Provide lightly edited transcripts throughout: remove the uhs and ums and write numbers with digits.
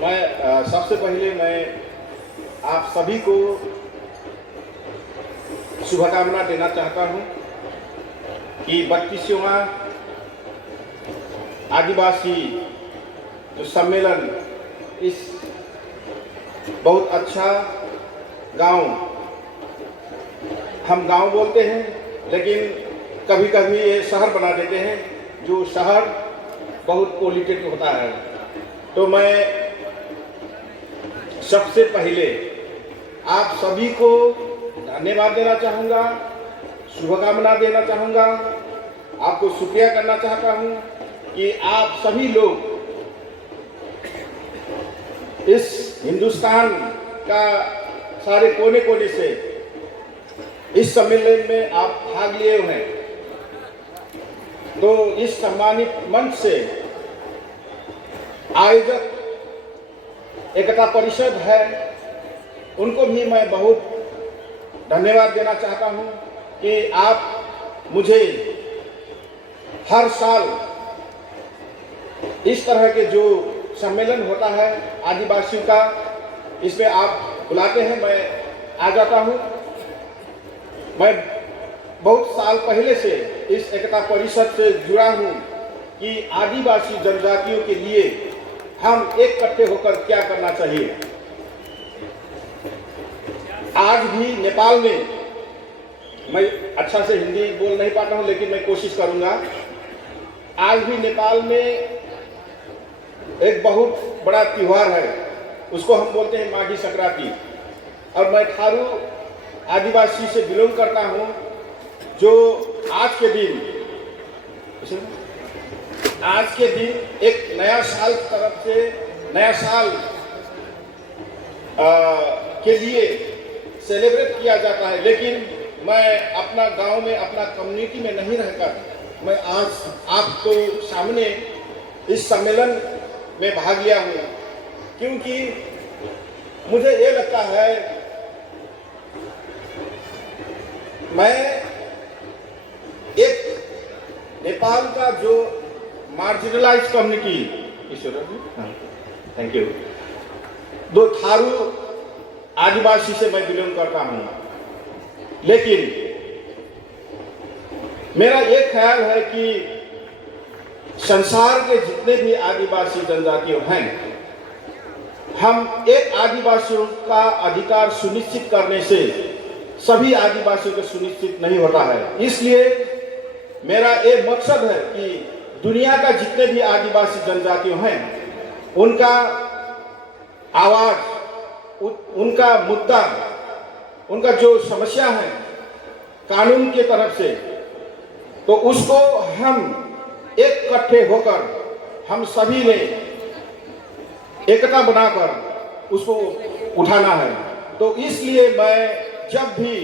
सबसे पहले मैं आप सभी को शुभकामना देना चाहता हूं कि 32वां आदिवासी जो सम्मेलन इस बहुत अच्छा गांव, हम गांव बोलते हैं लेकिन कभी कभी ये शहर बना देते हैं, जो शहर बहुत पॉल्यूटेड होता है। तो मैं सबसे पहले आप सभी को धन्यवाद देना चाहूँगा, शुभकामना देना चाहूँगा, आपको शुक्रिया करना चाहता हूँ कि आप सभी लोग इस हिंदुस्तान का सारे कोने कोने से इस सम्मेलन में आप भाग लिए हुए हैं। तो इस सम्मानित मंच से आयोजक एकता परिषद है, उनको भी मैं बहुत धन्यवाद देना चाहता हूं कि आप मुझे हर साल इस तरह के जो सम्मेलन होता है आदिवासियों का, इसमें आप बुलाते हैं, मैं आ जाता हूं। मैं बहुत साल पहले से इस एकता परिषद से जुड़ा हूं कि आदिवासी जनजातियों के लिए हम एक इकट्ठे होकर क्या करना चाहिए। आज भी नेपाल में, मैं अच्छा से हिंदी बोल नहीं पाता हूं लेकिन मैं कोशिश करूंगा। आज भी नेपाल में एक बहुत बड़ा त्योहार है, उसको हम बोलते हैं माघी संक्रांति। और मैं थारू आदिवासी से बिलोंग करता हूं, जो आज के दिन एक नया साल की तरफ से, नया साल के लिए सेलिब्रेट किया जाता है। लेकिन मैं अपना गांव में, अपना कम्युनिटी में नहीं रहकर मैं आज आपको सामने इस सम्मेलन में भाग लिया हूँ, क्योंकि मुझे ये लगता है मैं एक नेपाल का जो मार्जिनलाइज कम्युनिटी, थैंक यू, दो थारू आदिवासी से मैं बिलोंग करता हूं। लेकिन मेरा ये ख्याल है कि संसार के जितने भी आदिवासी जनजातियों हैं, हम एक आदिवासियों का अधिकार सुनिश्चित करने से सभी आदिवासियों को सुनिश्चित नहीं होता है। इसलिए मेरा एक मकसद है कि दुनिया का जितने भी आदिवासी जनजातियों हैं, उनका आवाज, उनका मुद्दा, उनका जो समस्या है कानून की तरफ से, तो उसको हम एक इकट्ठे होकर, हम सभी ने एकता बनाकर उसको उठाना है। तो इसलिए मैं जब भी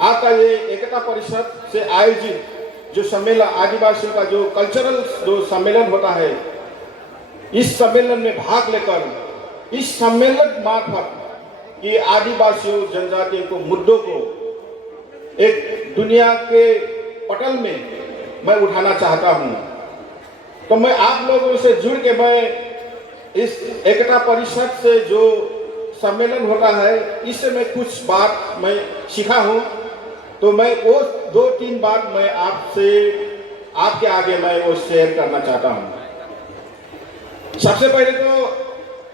आपका ये एकता परिषद से आयोजित जो सम्मेलन, आदिवासियों का जो कल्चरल जो सम्मेलन होता है, इस सम्मेलन में भाग लेकर इस सम्मेलन मार्फत कि आदिवासियों जनजातियों को मुद्दों को एक दुनिया के पटल में मैं उठाना चाहता हूं। तो मैं आप लोगों से जुड़ के मैं इस एकता परिषद से जो सम्मेलन होता है, इससे मैं कुछ बात मैं सीखा हूं। तो मैं वो 2-3 बात मैं आपसे, आपके आगे मैं वो शेयर करना चाहता हूं। सबसे पहले तो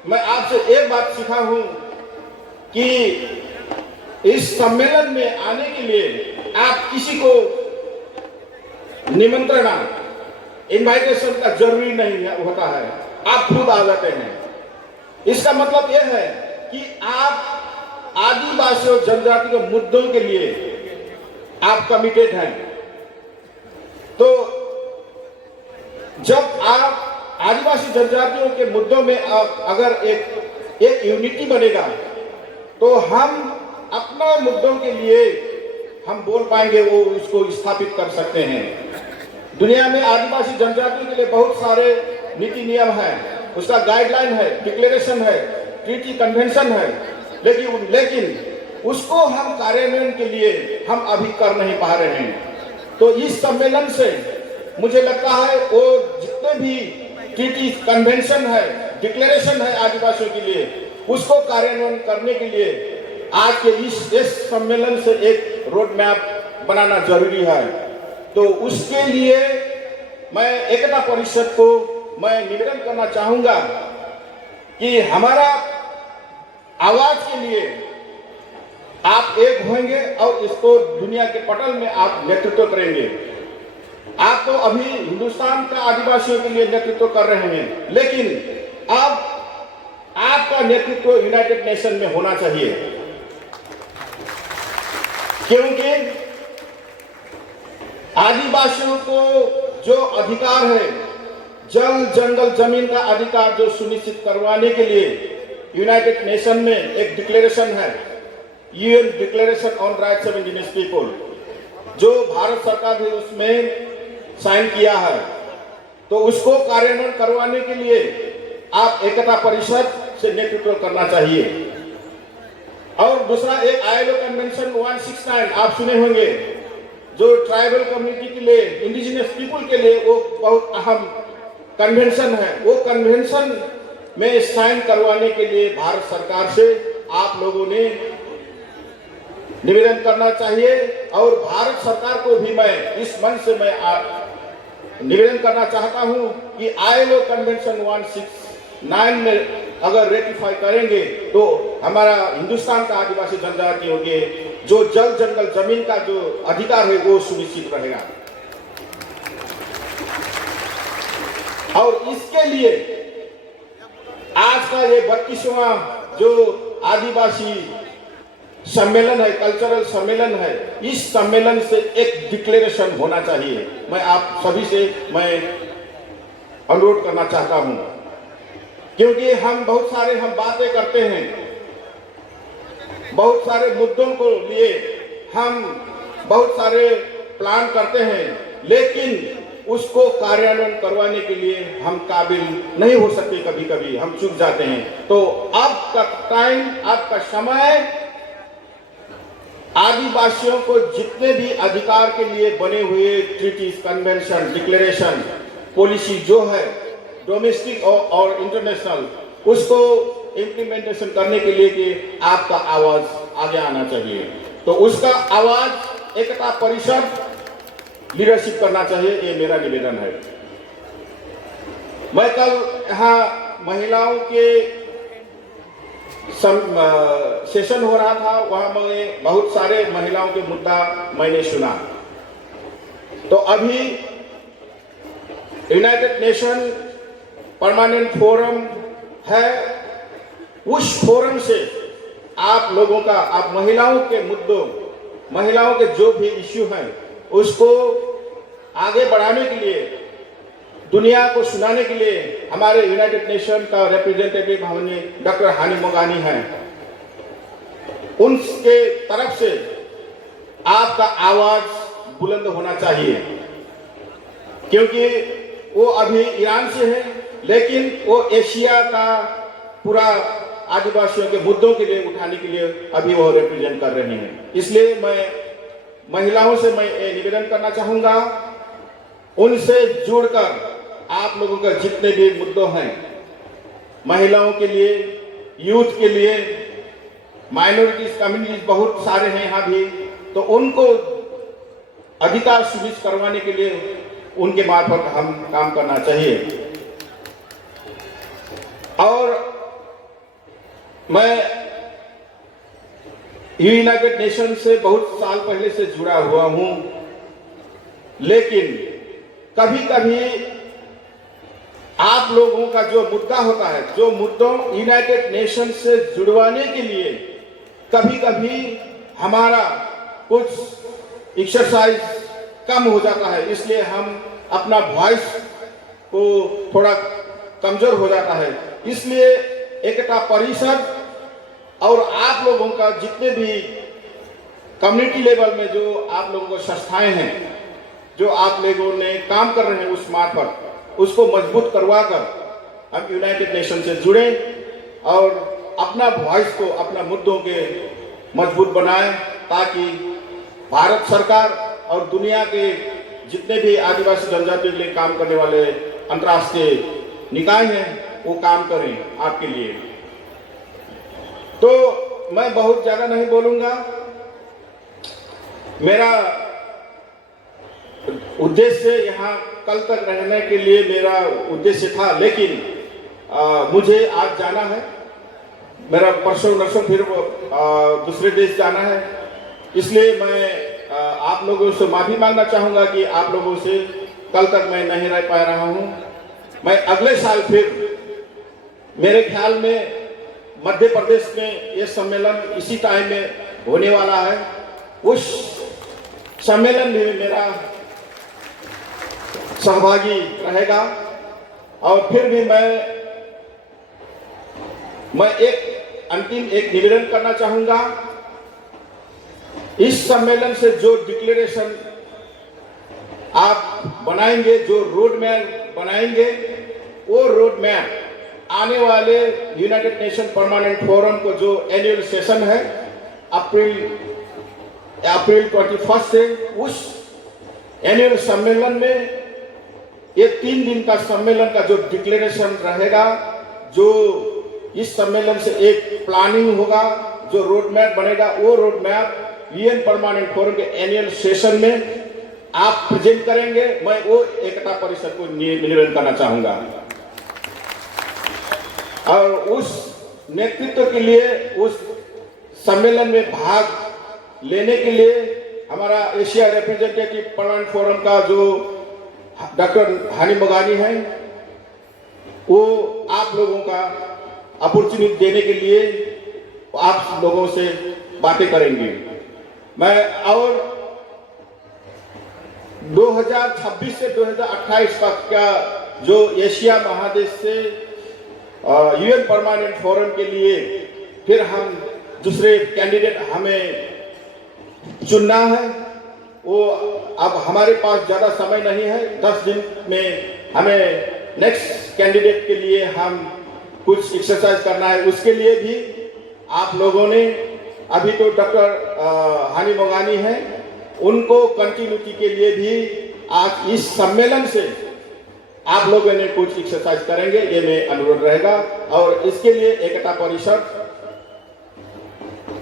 मैं आपसे एक बात सीखा हूं कि इस सम्मेलन में आने के लिए आप किसी को निमंत्रण, इनवाइटेशन का जरूरी नहीं होता है, आप खुद आ जाते हैं। इसका मतलब यह है कि आप आदिवासियों जनजाति के मुद्दों के लिए आप कमिटेड हैं। तो जब आप आदिवासी जनजातियों के मुद्दों में अगर एक यूनिटी बनेगा, तो हम अपना मुद्दों के लिए हम बोल पाएंगे, वो उसको स्थापित कर सकते हैं। दुनिया में आदिवासी जनजातियों के लिए बहुत सारे नीति नियम हैं, उसका गाइडलाइन है, डिक्लेरेशन है, ट्रीटी कन्वेंशन है, लेकिन उसको हम कार्यान्वयन के लिए हम अभी कर नहीं पा रहे हैं। तो इस सम्मेलन से मुझे लगता है वो जितने भी ट्रीटी कन्वेंशन है, डिक्लेरेशन है आदिवासियों के लिए, उसको कार्यान्वयन करने के लिए आज के इस सम्मेलन से एक रोड मैप बनाना जरूरी है। तो उसके लिए मैं एकता परिषद को मैं निवेदन करना चाहूंगा कि हमारा आवाज के लिए आप एक होंगे और इसको दुनिया के पटल में आप नेतृत्व करेंगे। आप तो अभी हिंदुस्तान का आदिवासियों के लिए नेतृत्व कर रहे हैं, लेकिन अब आपका नेतृत्व यूनाइटेड नेशन में होना चाहिए, क्योंकि आदिवासियों को जो अधिकार है, जल जंगल जमीन का अधिकार जो सुनिश्चित करवाने के लिए यूनाइटेड नेशन में एक डिक्लेरेशन है, UN declaration on rights of indigenous people, जो भारत सरकार ने उसमें साइन किया है। तो उसको कार्यान्वयन करवाने के लिए आप एकता परिषद से नेतृत्व करना चाहिए। और दूसरा एक आईएलओ कन्वेंशन 169 आप सुने होंगे, जो ट्राइबल कम्युनिटी के लिए, इंडिजिनस पीपल के लिए वो बहुत अहम कन्वेंशन है। वो कन्वेंशन में साइन करवाने के लिए भारत सरकार से आप लोगों ने निवेदन करना चाहिए। और भारत सरकार को भी मैं इस मंच से मैं निवेदन करना चाहता हूं कि आईएलओ कन्वेंशन 169 में अगर रेटिफाई करेंगे तो हमारा हिंदुस्तान का आदिवासी जनजातियों के जो जल जंगल जमीन का जो अधिकार है वो सुनिश्चित रहेगा। और इसके लिए आज का ये 32वां जो आदिवासी सम्मेलन है, कल्चरल सम्मेलन है, इस सम्मेलन से एक डिक्लेरेशन होना चाहिए। मैं आप सभी से मैं अनुरोध करना चाहता हूं, क्योंकि हम बहुत सारे बातें करते हैं, बहुत सारे मुद्दों को लिए हम बहुत सारे प्लान करते हैं, लेकिन उसको कार्यान्वयन करवाने के लिए हम काबिल नहीं हो सकते, कभी कभी हम चूक जाते हैं। तो अब का टाइम, अब का समय आदिवासियों को जितने भी अधिकार के लिए बने हुए ट्रीटीज, कन्वेंशन, डिक्लेरेशन, पॉलिसी जो है डोमेस्टिक और इंटरनेशनल, उसको इम्प्लीमेंटेशन करने के लिए कि आपका आवाज आगे आना चाहिए। तो उसका आवाज एकता परिषद लीडरशिप करना चाहिए, ये मेरा निवेदन है। मैं कल यहाँ महिलाओं के सेशन हो रहा था, वहां मैं बहुत सारे महिलाओं के मुद्दा मैंने सुना। तो अभी यूनाइटेड नेशन परमानेंट फोरम है, उस फोरम से आप लोगों का, आप महिलाओं के मुद्दों, महिलाओं के जो भी इश्यू हैं उसको आगे बढ़ाने के लिए, दुनिया को सुनाने के लिए हमारे यूनाइटेड नेशन का रिप्रेजेंटेटिव हमने डॉक्टर हानी मोगानी हैं, उनके तरफ से आपका आवाज बुलंद होना चाहिए, क्योंकि वो अभी ईरान से है, लेकिन वो एशिया का पूरा आदिवासियों के मुद्दों के लिए उठाने के लिए अभी वो रिप्रेजेंट कर रहे हैं। इसलिए मैं महिलाओं से मैं निवेदन करना चाहूंगा, उनसे जुड़कर आप लोगों के जितने भी मुद्दों हैं, महिलाओं के लिए, यूथ के लिए, माइनॉरिटीज कम्युनिटीज बहुत सारे हैं यहाँ भी, तो उनको अधिकार सुनिश्चित करवाने के लिए उनके मार्फत हम काम करना चाहिए। और मैं यूनाइटेड नेशन से बहुत साल पहले से जुड़ा हुआ हूं, लेकिन कभी कभी आप लोगों का जो मुद्दा होता है, जो मुद्दों यूनाइटेड नेशन से जुड़वाने के लिए कभी कभी हमारा कुछ एक्सरसाइज कम हो जाता है, इसलिए हम अपना वॉइस को थोड़ा कमजोर हो जाता है। इसलिए एकता परिषद और आप लोगों का जितने भी कम्युनिटी लेवल में जो आप लोगों को संस्थाएं हैं, जो आप लोगों ने काम कर रहे हैं, उस मार्फत उसको मजबूत करवाकर हम यूनाइटेड नेशन से जुड़े और अपना वॉइस को, अपना मुद्दों के मजबूत बनाएं, ताकि भारत सरकार और दुनिया के जितने भी आदिवासी जनजातियों के लिए काम करने वाले अंतर्राष्ट्रीय निकाय हैं वो काम करें आपके लिए। तो मैं बहुत ज़्यादा नहीं बोलूँगा, मेरा उद्देश्य यहाँ कल तक रहने के लिए मेरा उद्देश्य था, लेकिन मुझे आज जाना है, मेरा परसों नरसों फिर दूसरे देश जाना है। इसलिए मैं आप लोगों से माफ़ी मांगना चाहूँगा कि आप लोगों से कल तक मैं नहीं रह पा रहा हूँ। मैं अगले साल फिर, मेरे ख्याल में मध्य प्रदेश में ये सम्मेलन इसी टाइम में होने वाला है, उस सम्मेलन में मेरा सहभागी रहेगा। और फिर भी मैं एक निवेदन करना चाहूँगा, इस सम्मेलन से जो डिक्लेरेशन आप बनाएंगे, जो रोड मैप बनाएंगे, वो रोड मैप आने वाले यूनाइटेड नेशन परमानेंट फोरम को जो एनुअल सेशन है अप्रैल 21 से, उस एनुअल सम्मेलन में ये 3 दिन का सम्मेलन का जो डिक्लेरेशन रहेगा, जो इस सम्मेलन से एक प्लानिंग होगा, जो रोड मैप बनेगा, वो road map UN permanent forum के एनुअल सेशन में आप प्रेजेंट करेंगे। मैं वो एकता परिषद को निवेदन करना चाहूंगा। और उस नेतृत्व के लिए, उस सम्मेलन में भाग लेने के लिए हमारा एशिया रिप्रेजेंटेटिव परमानेंट फोरम का जो डॉक्टर हानी मोगानी है, वो आप लोगों का अपॉर्चुनिटी देने के लिए आप लोगों से बातें करेंगे। मैं और 2026 से 2028 तक का जो एशिया महादेश से यूएन परमानेंट फोरम के लिए फिर हम दूसरे कैंडिडेट हमें चुनना है, वो अब हमारे पास ज़्यादा समय नहीं है। 10 दिन में हमें नेक्स्ट कैंडिडेट के लिए हम कुछ एक्सरसाइज करना है। उसके लिए भी आप लोगों ने, अभी तो डॉक्टर हानी मोगानी हैं, उनको कंटिन्यूटी के लिए भी आज इस सम्मेलन से आप लोगों ने कुछ एक्सरसाइज करेंगे, ये मैं अनुरोध रहेगा। और इसके लिए एकता परिषद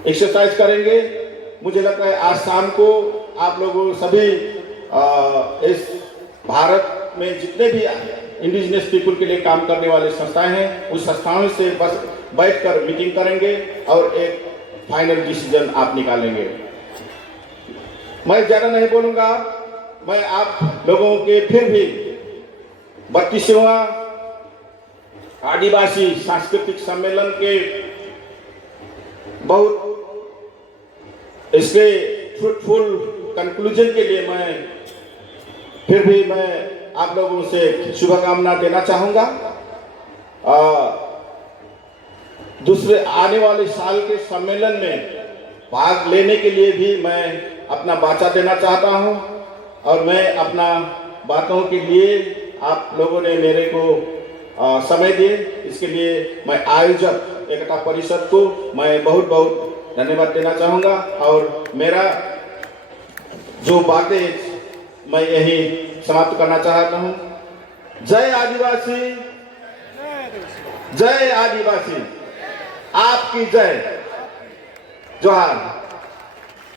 एक्सरसाइज करेंगे। मुझे लगता है आज शाम को आप लोगों सभी इस भारत में जितने भी इंडिजिनस पीपुल के लिए काम करने वाले संस्थाएं हैं, उस संस्थाओं से बस बैठकर मीटिंग करेंगे और एक फाइनल डिसीजन आप निकालेंगे। मैं ज़्यादा नहीं बोलूँगा। मैं आप लोगों के फिर भी 32वां आदिवासी सांस्कृतिक सम्मेलन के बहुत इसके फ्रूटफुल कंक्लूजन के लिए मैं आप लोगों से शुभकामना देना चाहूँगा। दूसरे आने वाले साल के सम्मेलन में भाग लेने के लिए भी मैं अपना बाचा देना चाहता हूँ। और मैं अपना बातों के लिए आप लोगों ने मेरे को समय दिए, इसके लिए मैं आयोजक एकता परिषद को मैं बहुत बहुत धन्यवाद देना चाहूँगा। और मेरा जो बातें मैं यही समाप्त करना चाहता हूँ। जय आदिवासी, जय आदिवासी, आपकी जय, जोहार।